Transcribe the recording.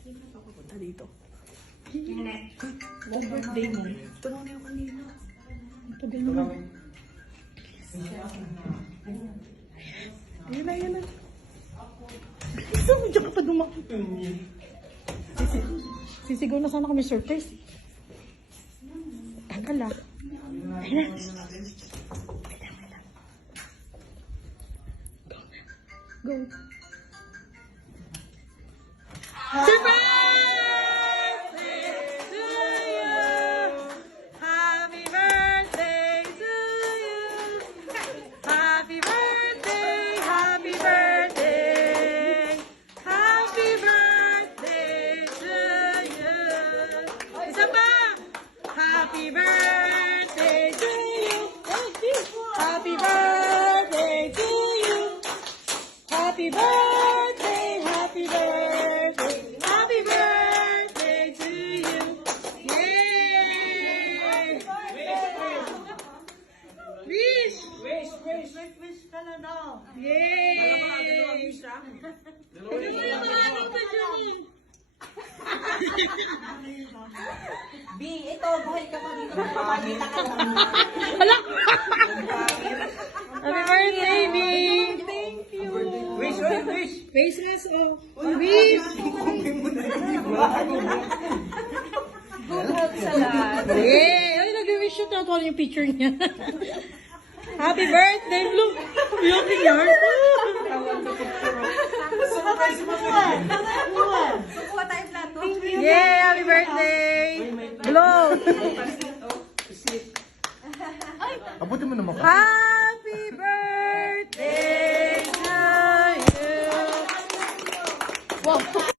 Punta dito. Ang birthday mo. Tanong niyo kanina. Ang tagal naman. Ayan na, ayan na. Isa mo dyan ka pa dumakot. Sisigaw na sana kami surprise. Tagal ah. Ayan na. Go. Surprise! Happy birthday to you. Happy birthday to you. Happy birthday, happy birthday, happy birthday to you. Yay! Wish! Wish ka na daw. Yay! B, ito, buhay ka pa dito. Pamamita ka lang. Hala! Happy birthday, B! Thank you! Wish. Wish us, oh! Wish! Good health sa lahat. Yay! Ay, nag-wish siya. Tatawa yung picture niya. Happy birthday, Blue! Looking heart! Kukuha tayo plato. Yay! Happy birthday! Blow! Abutin mo naman ka. Hi!